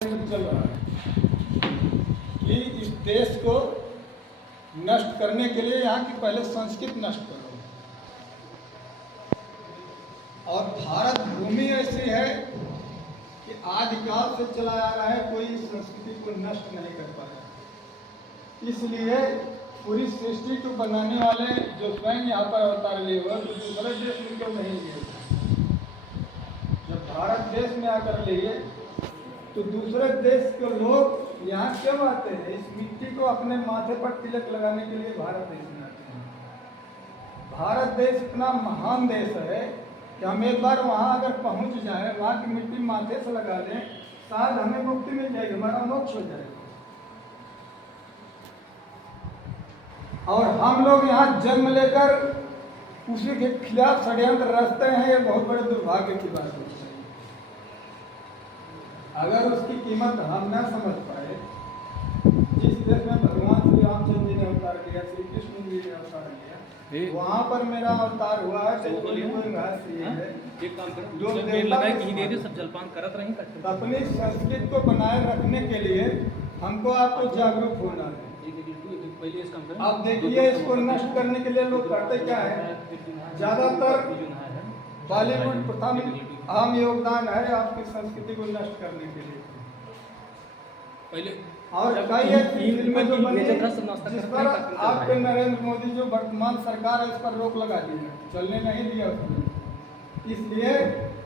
चल रहा है कि इस देश को नष्ट करने के लिए यहाँ की पहले संस्कृति नष्ट करो। और भारत भूमि ऐसी है कि आदिकाल से चला आ रहा है, कोई इस संस्कृति को नष्ट नहीं कर पाया। इसलिए पूरी सृष्टि को बनाने वाले जो स्वयं यहाँ पर अवतार लिए हुए तो दूसरे देश में क्यों नहीं लिए? जब भारत देश में आकर लिए तो दूसरे देश के लोग यहाँ क्यों आते हैं? इस मिट्टी को अपने माथे पर तिलक लगाने के लिए भारत देश में आते हैं। भारत देश इतना महान देश है कि हम एक बार वहाँ अगर पहुँच जाएं, वहाँ की मिट्टी माथे से लगा लें, शायद हमें मुक्ति मिल जाएगी, हमारा मोक्ष हो जाएगा। और हम लोग यहाँ जन्म लेकर उसी के खिलाफ षड्यंत्र रचते हैं, ये बहुत बड़े दुर्भाग्य की बात है। अगर उसकी कीमत हम न समझ पाए, जिस देश में भगवान श्री रामचंद्र जी ने अवतार किया, श्री कृष्ण जी ने अवतार किया, वहाँ पर मेरा अवतार हुआ है। अपनी संस्कृति को बनाए रखने के लिए हमको आपको जागरूक होना है। अब देखिए, इसको नष्ट करने के लिए लोग करते क्या है? ज्यादातर बॉलीवुड प्रथा में अहम योगदान है आपकी संस्कृति को नष्ट करने के लिए। पहले और कई ऐसी फिल्में जो बनी जिस पर आपके नरेंद्र मोदी जो वर्तमान सरकार है, इस पर रोक लगा दी है, चलने नहीं दिया उसने। इसलिए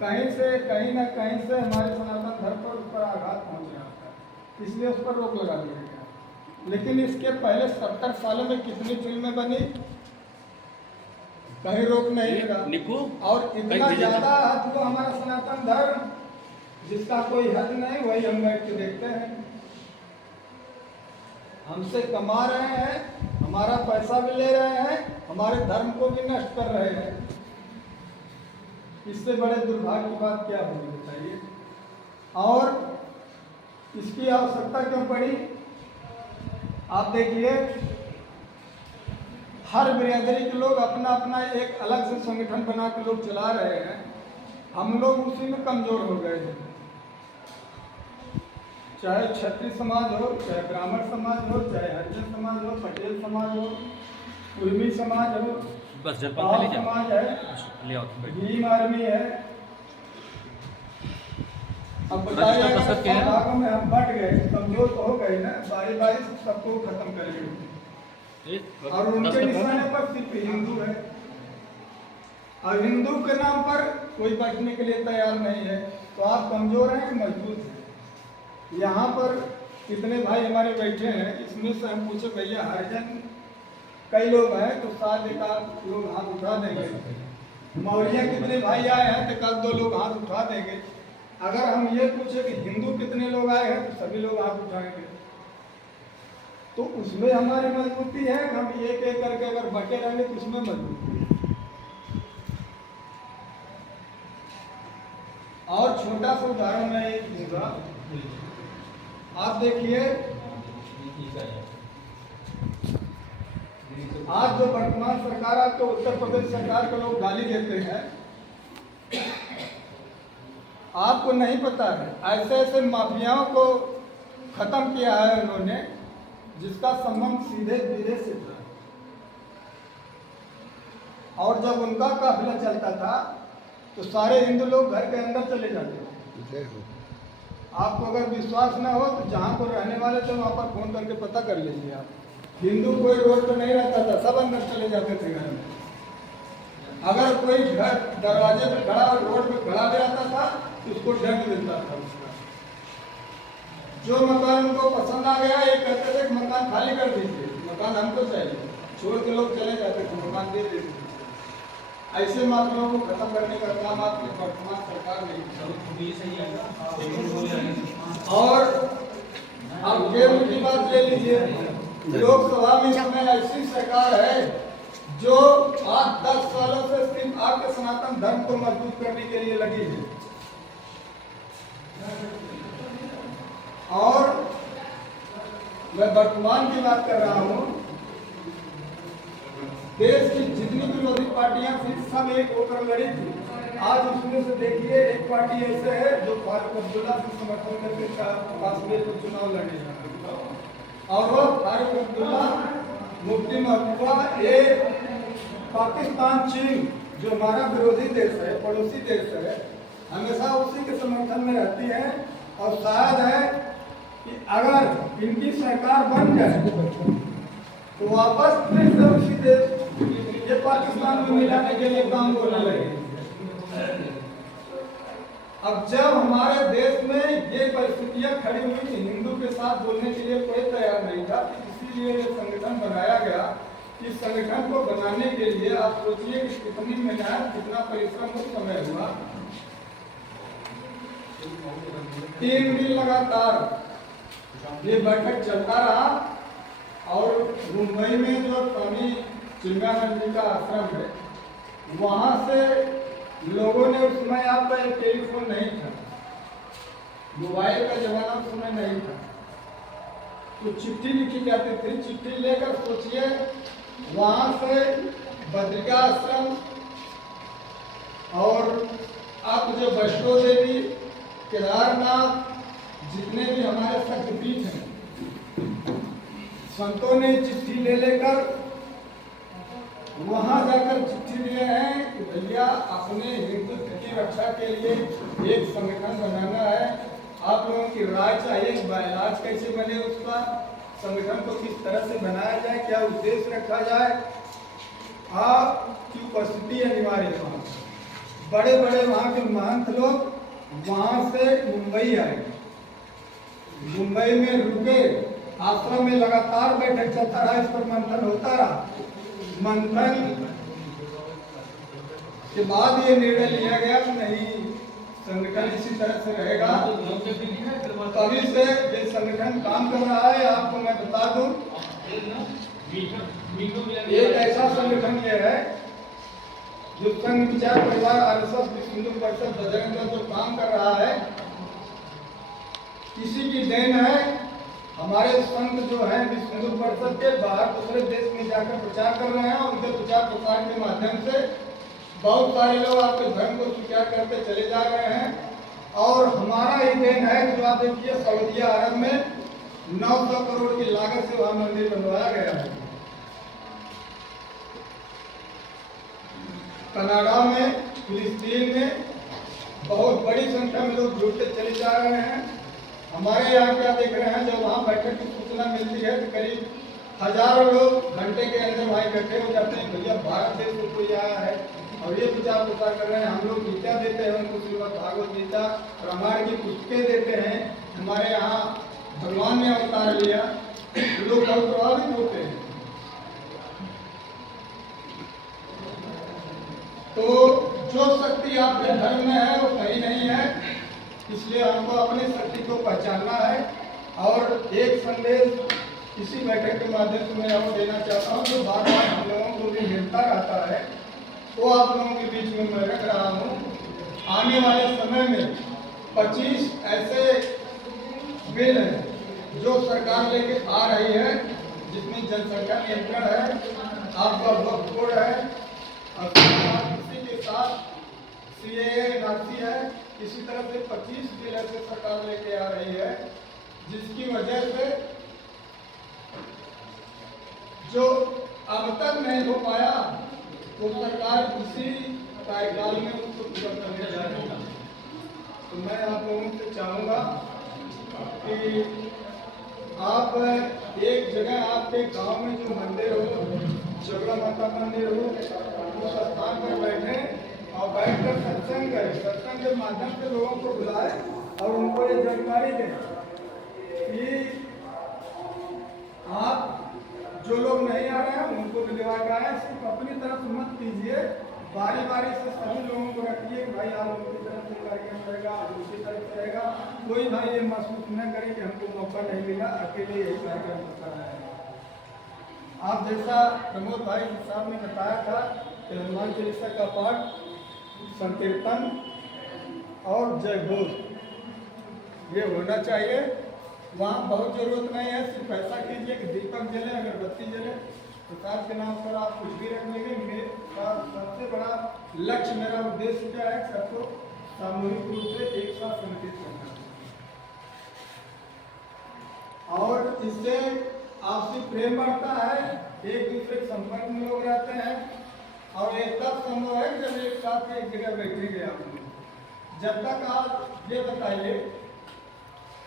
कहीं ना कहीं से हमारे सनातन धर्म पर आघात पहुंच रहा था, इसलिए उस पर रोक लगा दिया गया। लेकिन इसके पहले 70 सालों में कितनी फिल्में बनी, कहीं रोक नहीं लगा। और इतना ज्यादा हद को हमारा सनातन धर्म, जिसका कोई हद नहीं, वही हम बैठ के देखते हैं। हमसे कमा रहे हैं, हमारा पैसा भी ले रहे हैं, हमारे धर्म को भी नष्ट कर रहे हैं। इससे बड़े दुर्भाग्य की बात क्या होगी बताइए? और इसकी आवश्यकता क्यों पड़ी? आप देखिए, हर बिरादरी के लोग अपना अपना एक अलग से संगठन बना के लोग चला रहे हैं। हम लोग उसी में कमजोर हो गए हैं। चाहे क्षत्रिय समाज हो, चाहे ब्राह्मण समाज हो, चाहे हरिजन समाज हो, पटेल समाज हो, उर्मी समाज हो, बस समाज है, भीम आर्मी है। अब बताइए, भागों में हम बट गए, कमजोर तो हो गए ना, बारी बारी से सबको खत्म करेंगे। और उनके निशाने पर सिर्फ हिंदू है, और हिंदू के नाम पर कोई बैठने के लिए तैयार नहीं है। तो आप कमजोर हैं, मजबूत हैं। यहाँ पर कितने भाई हमारे बैठे हैं, इसमें से हम पूछे भैया हरिजन कई लोग हैं तो शायद एक आध लोग हाथ उठा देंगे। मौर्य कितने भाई आए हैं तो कल 2 लोग हाथ उठा देंगे। अगर हम ये पूछे कि हिंदू कितने लोग आए हैं तो सभी लोग हाथ उठाएंगे। तो उसमें हमारी मजबूती है। हम एक एक करके अगर बटे रहेंगे तो उसमें मजबूती है। और छोटा सा उदाहरण मैं एक दूंगा। आप देखिए, आज जो वर्तमान सरकार, आपको उत्तर प्रदेश सरकार के लोग गाली देते हैं, आपको नहीं पता है ऐसे ऐसे माफियाओं को खत्म किया है उन्होंने, जिसका संबंध सीधे विदेश से था। और जब उनका काफिला चलता था तो सारे हिंदू लोग घर के अंदर चले जाते थे। आपको अगर विश्वास ना हो तो जहाँ पर रहने वाले थे वहाँ पर फोन करके पता कर लीजिए आप। हिंदू कोई रोड पर नहीं रहता था, सब अंदर चले जाते थे घर में। अगर कोई घर दरवाजे पे खड़ा और रोड पे खड़ा भी रहता था तो उसको दंड मिलता था उसका। जो मकान उनको पसंद आ गया, ये कहते थे मकान खाली कर दीजिए, मकान हमको चाहिए, छोड़ के लोग चले जाते थे, मकान दे देते थे। ऐसे मामलों को खत्म करने का काम आपकी वर्तमान सरकार ने किया। और अब केरल की बात ले लीजिए, लोकसभा में इसमें ऐसी सरकार है जो 8-10 सालों से सिर्फ आपके सनातन धर्म को मजबूत करने के लिए लगी है। और मैं वर्तमान की बात कर रहा हूँ, देश की जितनी विरोधी पार्टियां थी सब एक होकर लड़ी थी। आज उसमें से देखिए एक पार्टी ऐसे है जो फारूक अब्दुल्ला से समर्थन करके काश्मीर को चुनाव लड़ने जा रहा है और वो फारूक अब्दुल्ला मुफ्ती महबूबा ये पाकिस्तान चीन जो हमारा विरोधी देश है, पड़ोसी देश है, हमेशा उसी के समर्थन में रहती है और शायद है कि अगर इनकी सरकार बन जाए तो वापस फिर से उसी देश ये पाकिस्तान में मिलाने के लिए काम करने लगे। अब जब हमारे देश में ये परिस्थितियां खड़ी हुई कि हिंदू के साथ बोलने के लिए कोई तैयार नहीं था, इसीलिए ये संगठन बनाया गया। इस संगठन को बनाने के लिए आप सोचिए कि कितनी मेहनत, कितना परिश्रम उस समय हुआ। 3 दिन लगातार ये बैठक चलता रहा और मुंबई में जो स्वामी चिन्मयानंद जी का आश्रम है वहां से लोगों ने, उस समय आपका एक टेलीफोन नहीं था, मोबाइल का जमाना उस समय नहीं था, तो चिट्ठी लिखी जाती थी। चिट्ठी लेकर सोचिए वहां से बद्रिका आश्रम और आप जो वैष्णो देवी, केदारनाथ, जितने भी हमारे शक्तिपीठ हैं, संतों ने चिट्ठी ले लेकर वहां जाकर चिट्ठी दिए हैं कि भैया अपने हिंदुत्व की रक्षा के लिए एक संगठन बनाना है, आप लोगों की राय चाहिए, इलाज कैसे बने, उसका संगठन को किस तरह से बनाया जाए, क्या उद्देश्य रखा जाए, आपकी उपस्थिति अनिवार्य है। बड़े बड़े वहाँ के महंत लोग वहाँ से मुंबई आए, मुंबई में रुके, आश्रम में लगातार बैठक चलता रहा, इस पर मंथन होता रहा। मंथन के बाद ये निर्णय लिया गया कि नहीं, संगठन इसी तरह से रहेगा। तभी से ये संगठन काम कर रहा है। आपको मैं बता दूं, एक ऐसा संगठन ये है जो संघ विचार परिवार आरएसएस विश्व हिंदू परिषद बजरंग दल जो काम कर रहा है, इसी की देन है। हमारे संत जो है विश्व हिंदू परिषद के बाहर दूसरे देश में जाकर प्रचार कर रहे हैं और उनके प्रचार प्रसार के माध्यम से बहुत सारे लोग आपके धर्म को स्वीकार करते चले जा रहे हैं। और हमारा ही देन है जो आप देखिए सऊदी अरब में 900 करोड़ की लागत से वहां मंदिर बनवाया गया है। कनाडा में, फिलिस्तीन में बहुत बड़ी संख्या में लोग जुड़ते चले जा रहे हैं। हमारे यहाँ क्या देख रहे हैं, जब वहाँ बैठक की सूचना मिलती है तो करीब हजारों लोग घंटे के अंदर वहाँ इकट्ठे हो जाते हैं। भैया भारत देश से कोई आया है और ये प्रचार प्रसार कर रहे हैं। हम लोग गीता देते हैं उनको, श्रीमद् भागवत गीता, रामायण की पुस्तकें देते हैं। हमारे यहाँ भगवान ने अवतार लिया, लोग बहुत प्रभावित होते हैं। तो जो शक्ति आपके धर्म में है वो कहीं नहीं है, इसलिए हमको अपने शक्ति को पहचानना है। और एक संदेश इसी बैठक के माध्यम से मैं और देना चाहता हूँ, जो बार बार हम लोगों को भी मिलता रहता है, वो आप लोगों के बीच में मैं रख रहा हूँ। आने वाले समय में 25 ऐसे बिल हैं जो सरकार लेके आ रही है, जिसमें जनसंख्या नियंत्रण है, आपका वक्फ बोर्ड है, और इसी के साथ CAA NRC है। इसी तरह से 25 बिल ऐसे सरकार लेके आ रही है, जिसकी वजह से जो अब तक नहीं हो पाया वो सरकार इसी कार्यकाल में उसको पूरा करने जा रही है। तो मैं आप लोगों से चाहूँगा कि आप एक जगह आपके गांव में जो मंदिर हो, जगड़ा माता मंदिर हो, उस स्थान पर बैठें और बैठकर सत्संग करें। सत्संग के माध्यम से लोगों को बुलाएं और उनको ये जानकारी दें कि आप जो लोग नहीं आ रहे हैं उनको दिलवा के आए। सिर्फ अपनी तरफ मत कीजिए, बारी बारी से सभी लोगों को रखिए। भाई आप उनकी तरफ से कार्यक्रम रहेगा, दूसरी तरफ से रहेगा। कोई भाई ये महसूस न करे कि हमको मौका नहीं मिला, अकेले यही कार्यक्रम होता है। आप जैसा प्रमोद भाई साहब ने बताया था कि हनुमान चालीसा का पाठ, संकीर्तन और जय घोष ये होना चाहिए। वहाँ बहुत जरूरत नहीं है, सिर्फ ऐसा कीजिए कि दीपक जले, अगरबत्ती जले, प्रसाद के नाम पर आप कुछ भी रख लेंगे। मेरा सबसे बड़ा लक्ष्य, मेरा उद्देश्य क्या है, सबको सामूहिक रूप से एक साथ संगठित करना और इससे आपसी प्रेम बढ़ता है, एक दूसरे के संपर्क में लोग रहते हैं और एक तब संभव है जब एक साथ एक जगह बैठेंगे आप लोग। जब तक आप ये बताइए,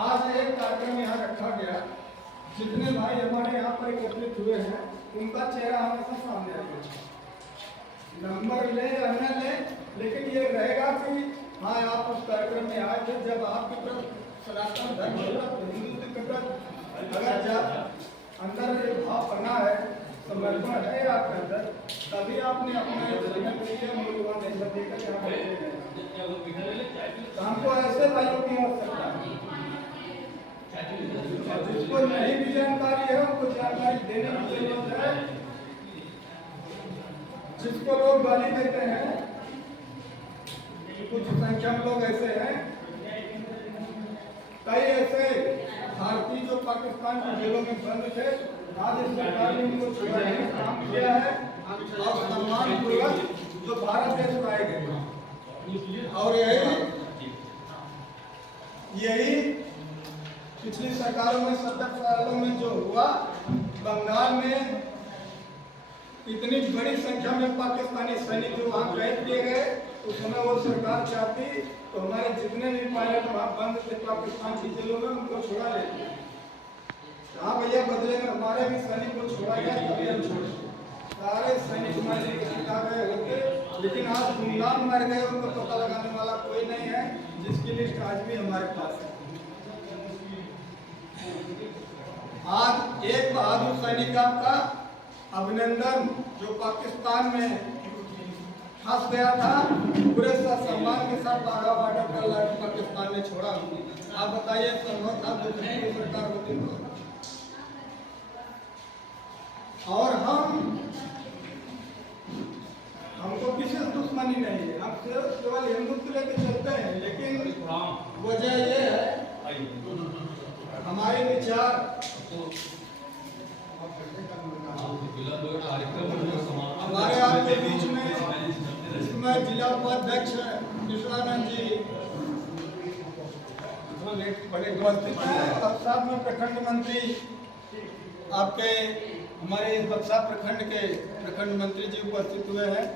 आज एक कार्यक्रम यहाँ रखा गया, जितने भाई हमारे यहाँ पर एकत्रित हुए हैं उनका चेहरा हमेशा सामने आएगा, नंबर ले या न ले, लेकिन ये रहेगा कि हाँ आप उस कार्यक्रम में आए थे। जब आपके प्रति सनातन धर्म के प्रति, हिंदुत्व के प्रति अगर जब अंदर ये भाव बना है, समर्पण है आपके अंदर, तभी आपने अपना मूल्यवान देकर यहाँ बैठे हैं। हमको ऐसे भाइयों की आवश्यकता है, जिसको नहीं भी जानकारी है उनको जानकारी देने की जरूरत है। जिसको लोग गाली देते हैं, कुछ संख्या में लोग ऐसे हैं, कई ऐसे भारतीय जो पाकिस्तान की जेलों में बंद थे, आज इस सरकार ने उनको छुड़ाने का काम किया है और सम्मानपूर्वक जो भारत देश लाए गए। और यही पिछली सरकारों में 70 सालों में जो हुआ, बंगाल में इतनी बड़ी संख्या में पाकिस्तानी सैनिक जो वहाँ कैद किए गए, उस समय वो सरकार चाहती तो हमारे जितने भी पायलट वहाँ बंद थे पाकिस्तान की जेलों में, उनको छुड़ा लेते। हाँ भैया, बदले में हमारे भी सैनिक को छोड़ा गया, तभी हम छोड़े। सारे सैनिक हमारे गए होते, लेकिन आज गुमनाम मर गए, उनको पता लगाने वाला कोई नहीं है, जिसकी लिस्ट आज भी हमारे पास है। आज एक बहादुर सैनिक का अभिनंदन जो पाकिस्तान में फंस गया था, पूरे सम्मान के साथ बाघा बॉर्डर पर लाकर पाकिस्तान ने छोड़ा। आप बताइए, संभव था दूसरी कोई सरकार होती तो? और हमको किसी से दुश्मनी नहीं है, हम केवल हिंदुत्व लेके चलते हैं, लेकिन वजह ये है हमारे विचार हमारे आपके बीच में इसमें जिला उपाध्यक्ष कृष्णानंद जी बड़े उपस्थित हैं और साथ में प्रखंड मंत्री आपके हमारे बक्सा प्रखंड के प्रखंड मंत्री जी उपस्थित हुए हैं।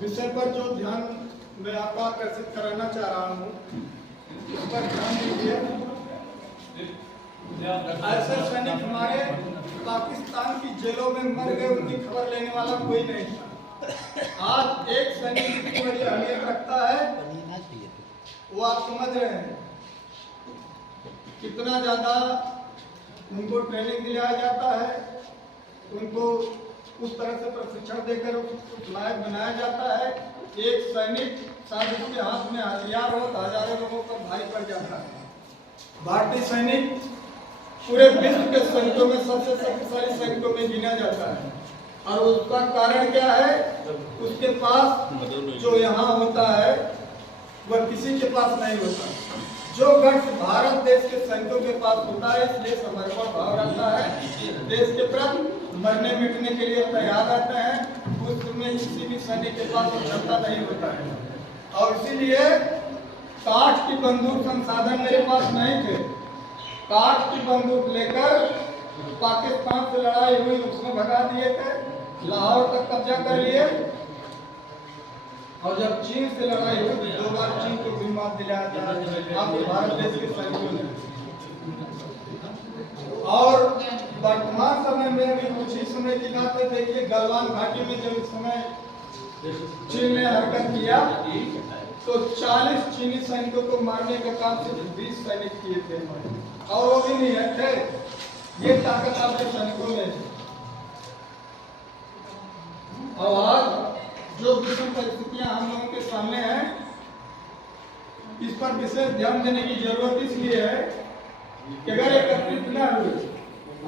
विषय पर जो ध्यान मैं आपको आकर्षित कराना चाह रहा हूँ, इस पर ध्यान दीजिए। ऐसे सैनिक हमारे पाकिस्तान की जेलों में मर गए, उनकी खबर लेने वाला कोई नहीं था। आज एक सैनिक कितनी बड़ी अहमियत रखता है वो आप समझ रहे हैं। कितना ज्यादा उनको ट्रेनिंग दिलाया जाता है, उनको उस तरह से प्रशिक्षण देकर उस लायक बनाया जाता है। एक सैनिक शायद उसके हाथ में हथियार हो तो हजारों लोगों पर भारी पड़ जाता है। भारतीय सैनिक पूरे विश्व के सैनिकों में सबसे शक्तिशाली सैनिकों में गिना जाता है और उसका कारण क्या है? उसके पास जो यहाँ होता है वह किसी के पास नहीं होता। जो गट्स भारत देश के सैनिकों के पास होता है, इसलिए समर्पण भाव रहता है, देश के प्रति मरने मिटने के लिए तैयार रहते हैं। उसमें किसी भी सैनिक के पास क्षमता नहीं होता है और इसीलिए काठ की बंदूक संसाधन मेरे पास नहीं थे। काठ की बंदूक लेकर पाकिस्तान से लड़ाई हुई, उसमें भगा दिए थे, लाहौर तक कब्जा कर लिए और जब चीन से लड़ाई हुई 2 बार चीन को भी मात दिलाया था आपके भारत देश के सैनिकों ने। और वर्तमान समय में भी कुछ ही समय की बात है, देखिए गलवान घाटी में जब इस समय चीन ने हरकत किया तो 40 चीनी सैनिकों को मारने का काम सिर्फ 20 सैनिक किए थे और वो भी नहीं थे। ये ताकत आपके सैनिकों में है। और आज जो विषम परिस्थितियां हम लोगों के सामने हैं, इस पर विशेष ध्यान देने की जरूरत इसलिए है कि अगर एकत्रित न हुए,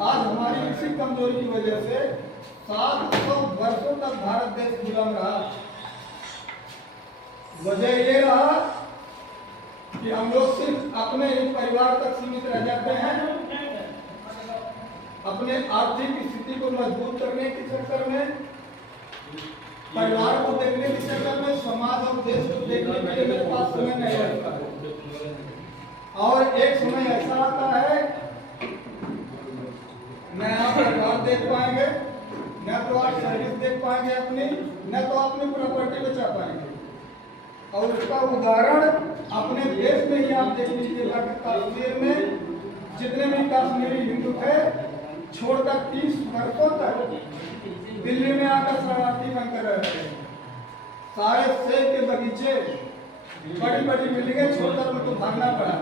आज हमारी इसी कमजोरी की वजह से 700 वर्षों तक भारत देश गुलाम रहा। वजह ये रहा कि हम लोग सिर्फ अपने ही परिवार तक सीमित रह जाते हैं, अपने आर्थिक स्थिति को मजबूत करने के चक्कर में, परिवार को देखने के चक्कर में, समाज और देश को देखने के लिए मेरे पास समय नहीं रहता है। और एक समय ऐसा आता है न आप परिवार देख पाएंगे, न तो आप सर्विस देख पाएंगे अपनी, न तो अपनी प्रॉपर्टी बचा पाएंगे। और उसका उदाहरण अपने देश में ही आप देख लीजिएगा कि कश्मीर में जितने भी कश्मीरी हिंदू थे, छोड़कर 30 वर्षों तक दिल्ली में आकर शरणार्थी बनकर रहते हैं। सारे सेब के बगीचे, बड़ी बड़ी बिल्डिंगें छोड़कर उनको भागना पड़ा।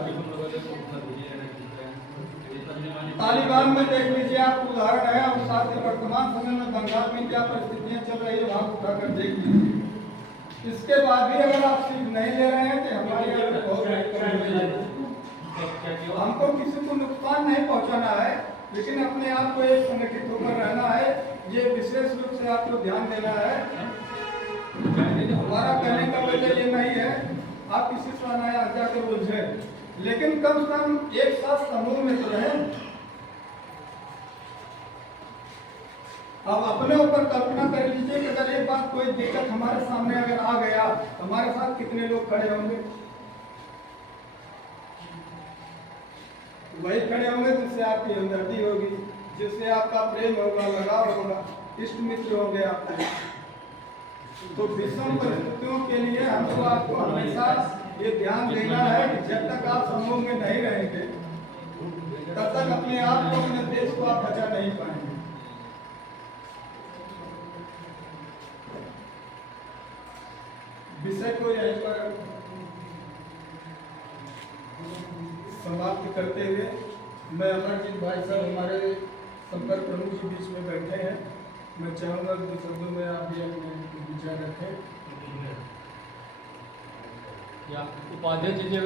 तालिबान में देख लीजिए आप, उदाहरण है। और साथ ही वर्तमान समय में बंगाल में क्या परिस्थितियां चल रही है, वहां उठाकर देख लीजिए। इसके बाद भी अगर आप सीख नहीं ले रहे हैं तो हमारे हमको किसी को नुकसान नहीं पहुंचाना है, लेकिन अपने आप को एक संगठित होकर रहना है। ये विशेष रूप से आपको ध्यान देना है। हमारा कहने का वजह ये नहीं है आप किसी से अनायास जाकर उलझे, लेकिन कम से कम एक साथ समूह में तो रहें। अब अपने ऊपर कल्पना कर लीजिए कि अगर एक बात कोई दिक्कत हमारे सामने अगर आ गया, हमारे साथ कितने लोग खड़े होंगे? वही खड़े होंगे जिससे आपकी हमदर्दी होगी, जिससे आपका प्रेम होगा, लगाव होगा, इष्ट मित्र होंगे आपके। तो विषम परिस्थितियों के लिए हमको आपको हमेशा ये ध्यान देना है कि जब तक आप समूह में नहीं रहेंगे, तब तक अपने आप को, अपने देश को आप बचा नहीं पाएंगे। विषय को यहीं पर समाप्त करते हुए मैं अमरजीत भाई साहब हमारे संपर्क प्रमुख जी बीच में बैठे हैं, मैं चाहूँगा कि शब्दों में आप भी अपने विचार रखें। या उपाध्यक्ष जी